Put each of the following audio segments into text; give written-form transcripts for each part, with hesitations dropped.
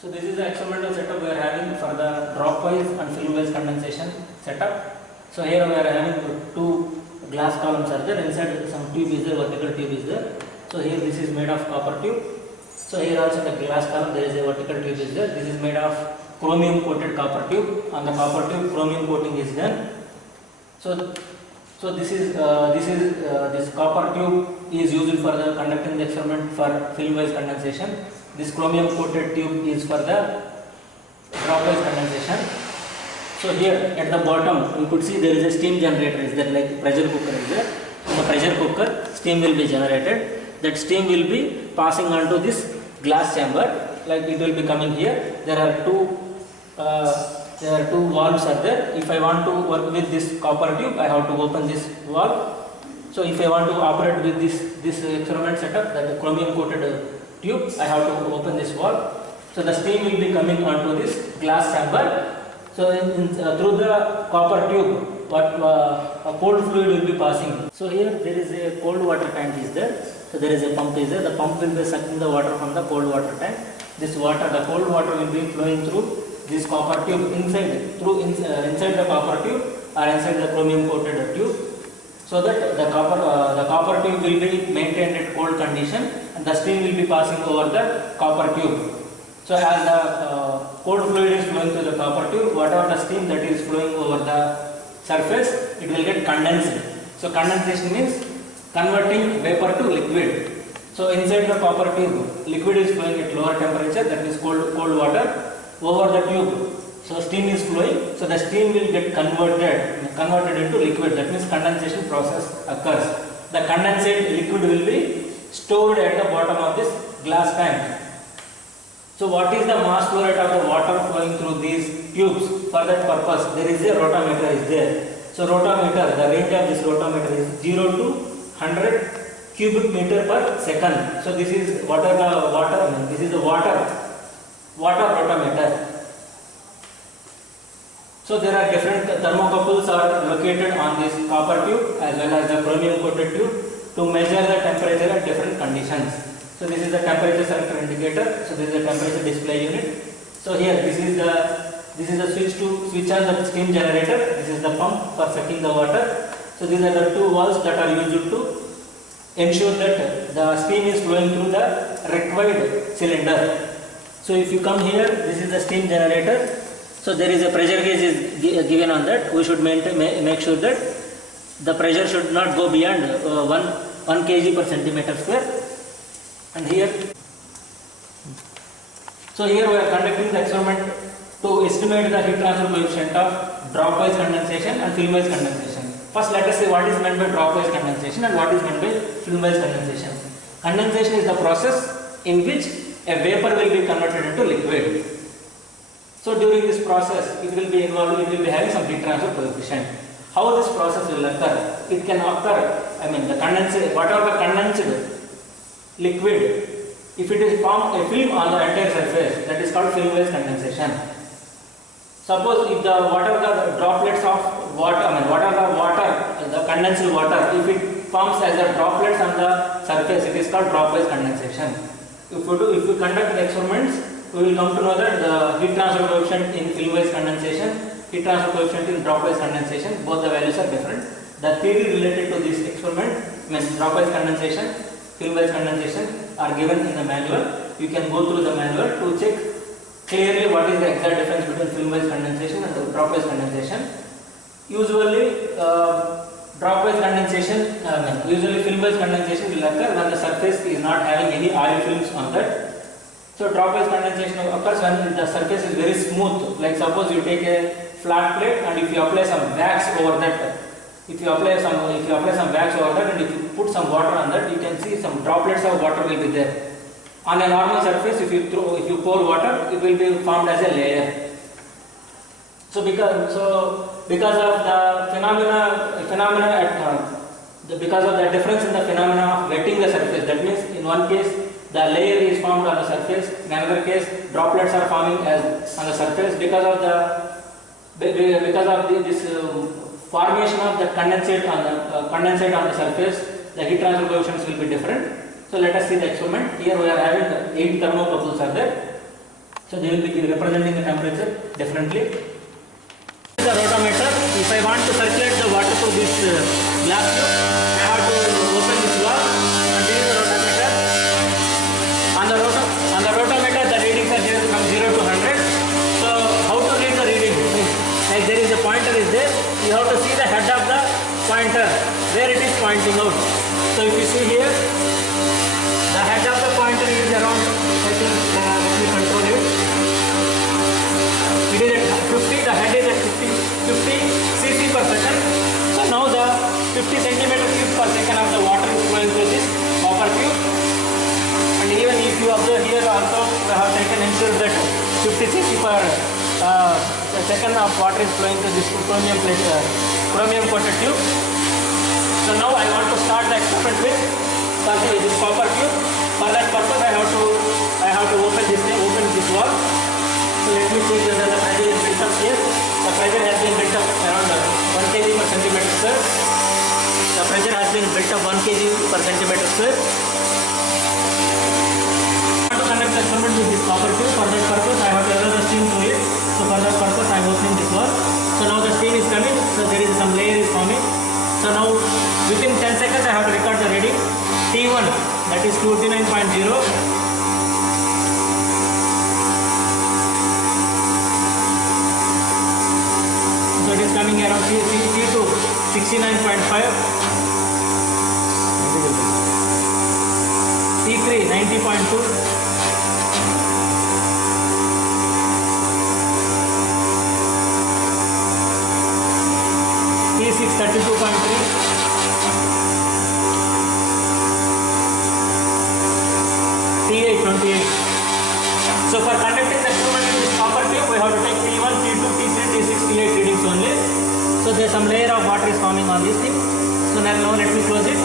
So this is the experimental setup we are having for the dropwise and film-wise condensation setup. So here we are having two glass columns are there, inside some tube is there, vertical tube is there. So here this is made of copper tube. So here also the glass column there is a vertical tube is there. This is made of chromium coated copper tube. On the copper tube chromium coating is done. So this copper tube is used for the conducting the experiment for film-wise condensation. This chromium coated tube is for the dropwise condensation. So here at the bottom you could see there is a steam generator is there, like pressure cooker is there. In the pressure cooker steam will be generated. That steam will be passing on to this glass chamber, like it will be coming here. There are two valves are there. If I want to work with this copper tube, I have to open this valve. So if I want to operate with this experiment setup, that chromium coated tube, I have to open this valve. So the steam will be coming onto this glass chamber. So through the copper tube, a cold fluid will be passing. So here there is a cold water tank is there. So there is a pump is there. The pump will be sucking the water from the cold water tank. This water, the cold water will be flowing through this copper tube inside the copper tube or inside the chromium coated tube, so that the copper tube will be maintained at cold condition and the steam will be passing over the copper tube. So as the cold fluid is flowing through the copper tube, whatever the steam that is flowing over the surface, it will get condensed. So condensation means converting vapor to liquid. So inside the copper tube, liquid is flowing at lower temperature, that is cold water, over the tube. So steam is flowing, so the steam will get converted into liquid, that means condensation process occurs. The condensate liquid will be stored at the bottom of this glass tank. So what is the mass flow rate of the water flowing through these tubes? For that purpose there is a rotameter is there. So rotameter, the range of this rotameter is 0 to 100 cubic meter per second. So this is water rotameter. So there are different thermocouples are located on this copper tube as well as the chromium coated tube to measure the temperature at different conditions. So this is the temperature sensor indicator. So this is the temperature display unit. So here this is the switch on the steam generator. This is the pump for sucking the water. So these are the two valves that are used to ensure that the steam is flowing through the required cylinder. So if you come here, this is the steam generator. So there is a pressure gauge is given on that. We should make sure that the pressure should not go beyond 1 kg per centimeter square. And here, so here we are conducting the experiment to estimate the heat transfer coefficient of dropwise condensation and film-wise condensation. First, let us see what is meant by dropwise condensation and what is meant by film-wise condensation. Condensation is the process in which a vapor will be converted into liquid. So during this process, it will be having some heat transfer coefficient. How this process will occur? It can occur, whatever the condensed liquid, if it is formed a film on the entire surface, that is called film-wise condensation. Suppose if whatever the droplets of water, the condensed water, if it forms as a droplets on the surface, it is called dropwise condensation. If we conduct the experiments, we will come to know that the heat transfer coefficient in film-wise condensation, heat transfer coefficient in dropwise condensation, both the values are different. The theory related to this experiment, dropwise condensation, film-wise condensation, are given in the manual. You can go through the manual to check clearly what is the exact difference between film-wise condensation and dropwise condensation. Usually film-wise condensation will occur when the surface is not having any oil films on that. So dropwise condensation occurs when the surface is very smooth. Like suppose you take a flat plate and if you apply some wax over that, if you apply some wax over that and if you put some water on that, you can see some droplets of water will be there. On a normal surface, if you pour water, it will be formed as a layer. So because of the because of the difference in the phenomena of wetting the surface, that means in one case the layer is formed on the surface, in another case droplets are forming as on the surface. Because of this formation of the condensate on the surface, the heat transfer coefficients will be different. So let us see the experiment. Here we are having 8 thermocouples are there. So they will be representing the temperature differently. The rotometer, if I want to circulate the water through this glass tube, I have to open this valve, and this is the rotometer. On the rotometer, the readings are there from 0 to 100. So how to read the reading? Like there is a pointer is there. You have to see the head of the pointer where it is pointing out. So if you see here, the head of the pointer is around, I think, let me control it. It is at 50, the head is at 50 cc per second. So now the 50 centimeter cube per second of the water is flowing through this copper tube. And even if you observe here also, we have taken ensure that 50 cc per second of water is flowing through this chromium coated tube. So now I want to start the experiment with this copper tube. For that purpose, I have to open this valve. So let me check whether the pressure is built up here. The pressure has been built up around 1 kg per centimeter square. The pressure has been built up 1 kg per centimeter square. I want to connect the experiment with this copper tube. For that purpose, I have to allow the steam through it. So for that purpose, I am opening this valve. So now the steam is coming. So there is some layer is forming. So now within 10 seconds, I have to record the reading. T1, that is 29.0. So it is coming around T2 69.5, T3 90.2, T6 32.3, T8 28. So for conducting the experiment in this copper tube, we have to take T1, T2, T3, T6, T8 readings only. So there is some layer of water is forming on this thing. So now let me close it.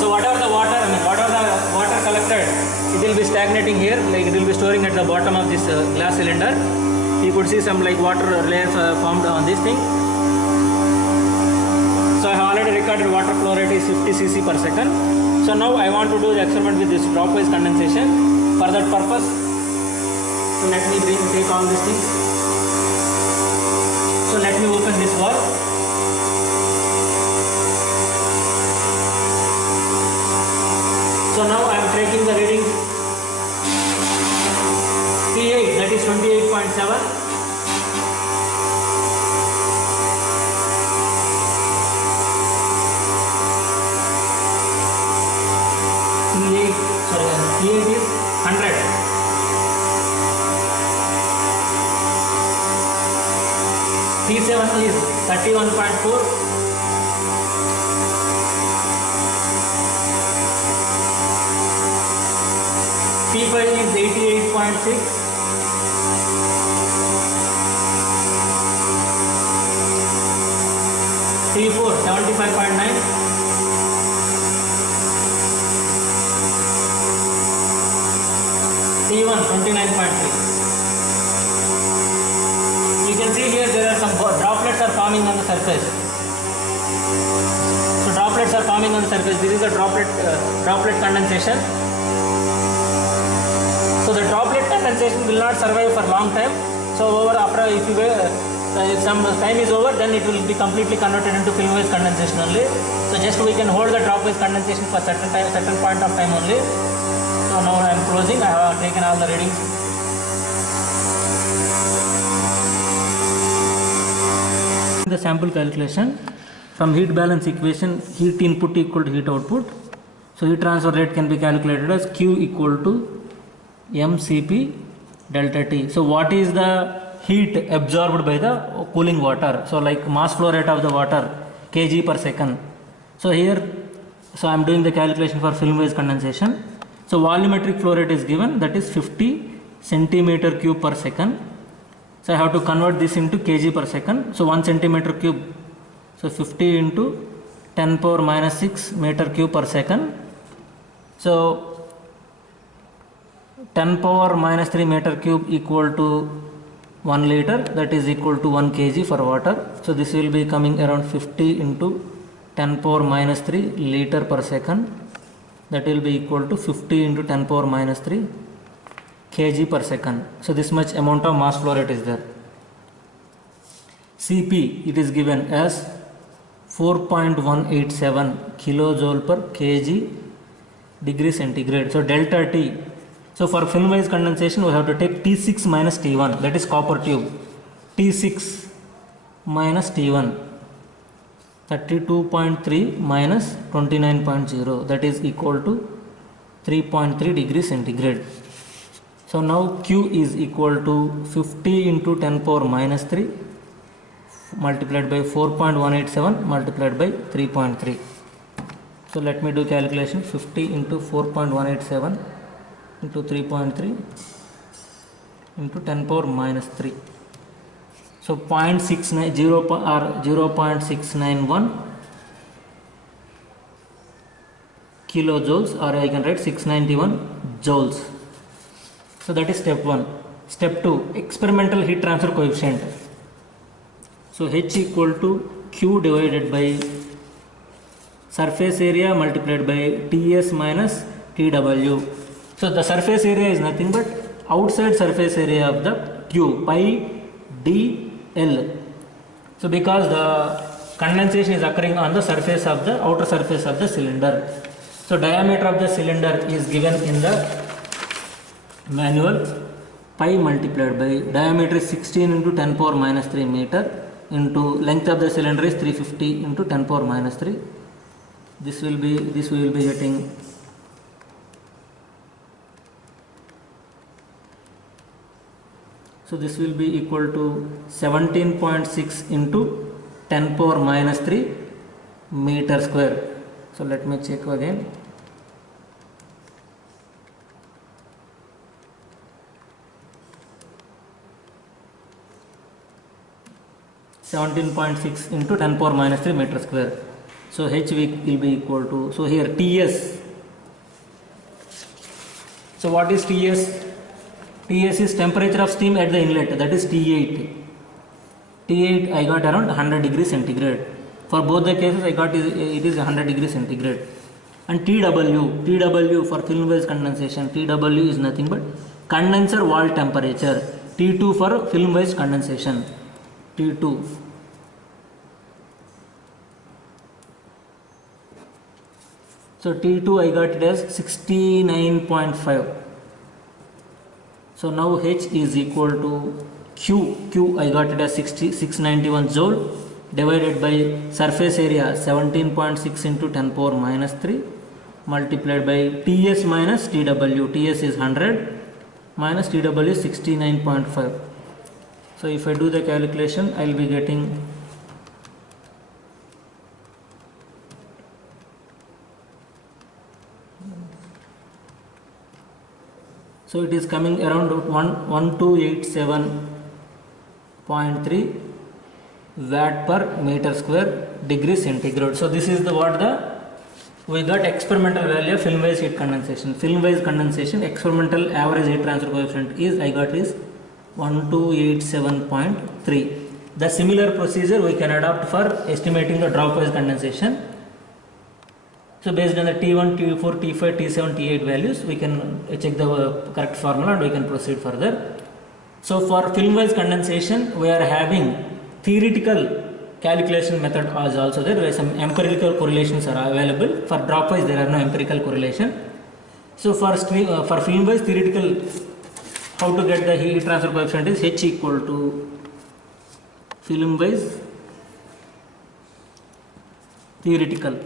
So whatever the water collected, it will be stagnating here, like it will be storing at the bottom of this glass cylinder. You could see some like water layers formed on this thing. So I have already recorded water flow rate is 50 cc per second. So now I want to do the experiment with this dropwise condensation. For that purpose, so let me take all these things. So let me open this valve. So now I am taking the reading T8, that is 28.7. T8 is 100. T7 is 31.4. T5 is 88.6. T4 75.9. T1 29.3. You can see here there are some droplets are forming on the surface. So droplets are forming on the surface. This is the droplet condensation. So the droplet condensation will not survive for long time. So if some time is over, then it will be completely converted into film wise condensation only. So just we can hold the dropwise condensation for certain point of time only. So now I am closing. I have taken all the readings. The sample calculation from heat balance equation, heat input equal to heat output. So heat transfer rate can be calculated as Q equal to mCp delta T. So what is the heat absorbed by the cooling water? So like mass flow rate of the water kg per second. So here, so I am doing the calculation for film wise condensation. So volumetric flow rate is given, that is 50 centimeter cube per second. So I have to convert this into kg per second. So 1 centimeter cube. So 50 into 10 power minus 6 meter cube per second. So 10 power minus 3 meter cube equal to 1 liter, that is equal to 1 kg for water. So this will be coming around 50 into 10 power minus 3 liter per second. That will be equal to 50 into 10 power minus 3 kg per second. So this much amount of mass flow rate is there. Cp, it is given as 4.187 kilojoule per kg degree centigrade. So delta T. So for film wise condensation we have to take T6 minus T1, that is copper tube. T6 minus T1, 32.3 minus 29.0, that is equal to 3.3 degree centigrade. So now Q is equal to 50 into 10 power minus 3 multiplied by 4.187 multiplied by 3.3. So let me do calculation. 50 into 4.187 into 3.3 into 10 power minus 3. So 0.691 kilojoules, or I can write 691 joules. So that is step 1. Step 2, experimental heat transfer coefficient. So H equal to Q divided by surface area multiplied by Ts minus Tw. So the surface area is nothing but outside surface area of the tube, pi dl. So because the condensation is occurring on the surface of the outer surface of the cylinder. So diameter of the cylinder is given in the manual. Pi multiplied by diameter is 16 into 10 power minus 3 meter into length of the cylinder is 350 into 10 power minus 3. This we will be getting so this will be equal to 17.6 into 10 power minus 3 meter square. So let me check again. (17.6) into 10 power minus 3 meter square. So H will be equal to, so here Ts. So what is Ts? Ts is temperature of steam at the inlet, that is T8. T8 I got around 100 degrees centigrade. For both the cases I got it is 100 degrees centigrade. And Tw for film based condensation, Tw is nothing but condenser wall temperature. T2 for film based condensation, T2. So T2 I got it as 69.5. So now H is equal to Q I got it as 691 joule divided by surface area 17.6 into 10 power minus 3 multiplied by Ts minus Tw. Ts is 100 minus Tw is 69.5. So if I do the calculation I will be getting so it is coming around 1287.3 watt per meter square degree centigrade. So this is the we got experimental value of film wise heat condensation. Film wise condensation experimental average heat transfer coefficient is I got is 1287.3. The similar procedure we can adopt for estimating the drop wise condensation. So based on the T1, T4, T5, T7, T8 values, we can check the correct formula and we can proceed further. So for film wise condensation, we are having theoretical calculation method is also there, where some empirical correlations are available. For drop wise, there are no empirical correlation. So for film wise theoretical, how to get the heat transfer coefficient is H equal to film wise theoretical.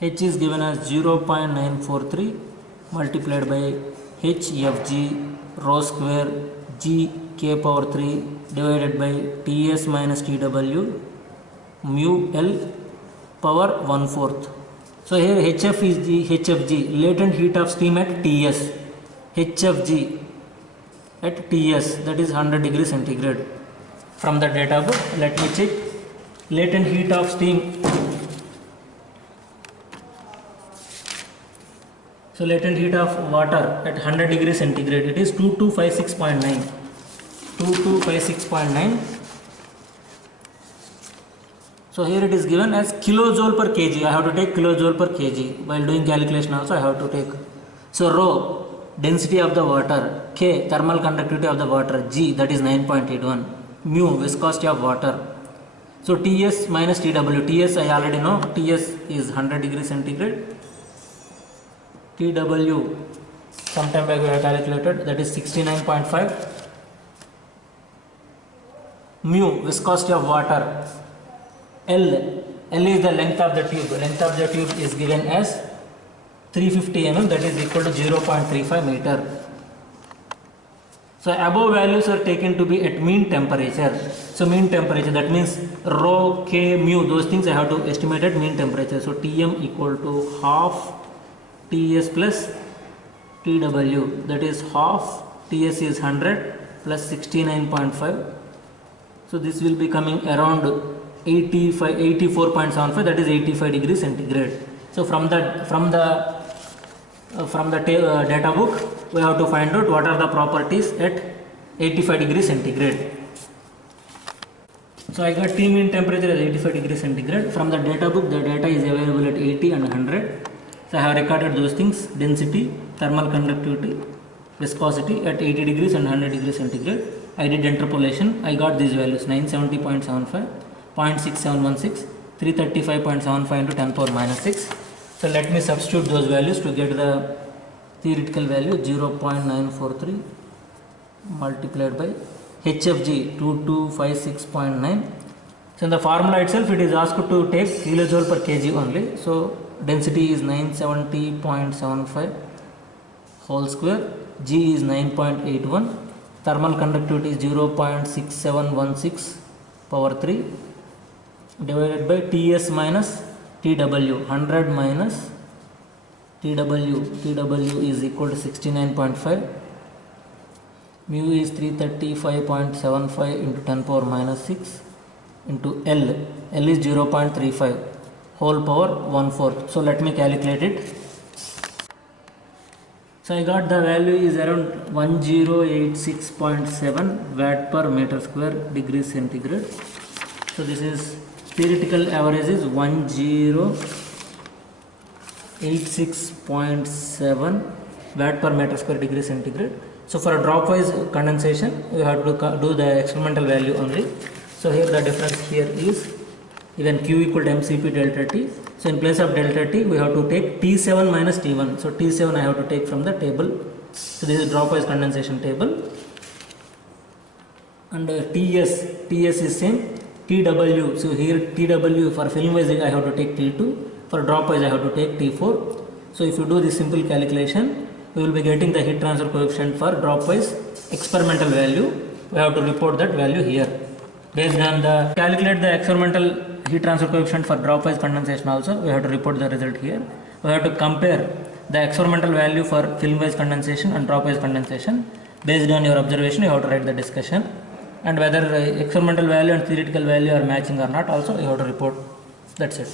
H is given as 0.943 multiplied by HFG rho square G K power 3 divided by Ts minus Tw mu L power 1/4. So here HF is the HFG, latent heat of steam at Ts. HFG at Ts, that is 100 degrees centigrade. From the data book, let me check. Latent heat of steam. So latent heat of water at 100 degrees centigrade, it is 2256.9. 2256.9. So here it is given as kilojoule per kg. I have to take kilojoule per kg. While doing calculation also I have to take So rho, density of the water, K, thermal conductivity of the water, G, that is 9.81, mu, viscosity of water. So Ts minus Tw, Ts I already know, Ts is 100 degrees centigrade, Tw sometime back we have calculated, that is 69.5, mu, viscosity of water, L is the length of the tube. Length of the tube is given as 350 mm, that is equal to 0.35 meter. So above values are taken to be at mean temperature. So mean temperature, that means rho, K, mu, those things I have to estimate at mean temperature. So Tm equal to half Ts plus Tw, that is half Ts is 100 plus 69.5. So this will be coming around 84.75, that is 85 degrees centigrade. So from the data book we have to find out what are the properties at 85 degrees centigrade. So I got T mean temperature as 85 degrees centigrade. From the data book the data is available at 80 and 100. So I have recorded those things: density, thermal conductivity, viscosity at 80 degrees and 100 degrees centigrade. I did interpolation. I got these values: 970.75, 0.6716, 335.75 into 10 power minus 6. So let me substitute those values to get the theoretical value: 0.943 multiplied by HFG 2256.9. So in the formula itself it is asked to take kilojoule per kg only. So density is 970.75 whole square, G is 9.81, thermal conductivity is 0.6716 power 3 divided by Ts minus Tw, 100 minus Tw is equal to 69.5, mu is 335.75 into 10 power minus 6 into L is 0.35 whole power 1/4. So let me calculate it. So I got the value is around 1086.7 watt per meter square degrees centigrade. So this is theoretical average is 1086.7 watt per meter square degree centigrade. So for a drop wise condensation we have to do the experimental value only. So here the difference here is even Q equal to mCp delta T. So in place of delta T we have to take T7 minus T1. So T7 I have to take from the table. So this is drop wise condensation table. And TS is same. TW, so here TW for film wise I have to take T2, for drop wise I have to take T4. So if you do this simple calculation we will be getting the heat transfer coefficient for drop wise experimental value. We have to report that value here. Based on the calculate the experimental heat transfer coefficient for drop wise condensation also we have to report the result here. We have to compare the experimental value for film wise condensation and drop wise condensation. Based on your observation you have to write the discussion, and whether experimental value and theoretical value are matching or not also you have to report. That's it.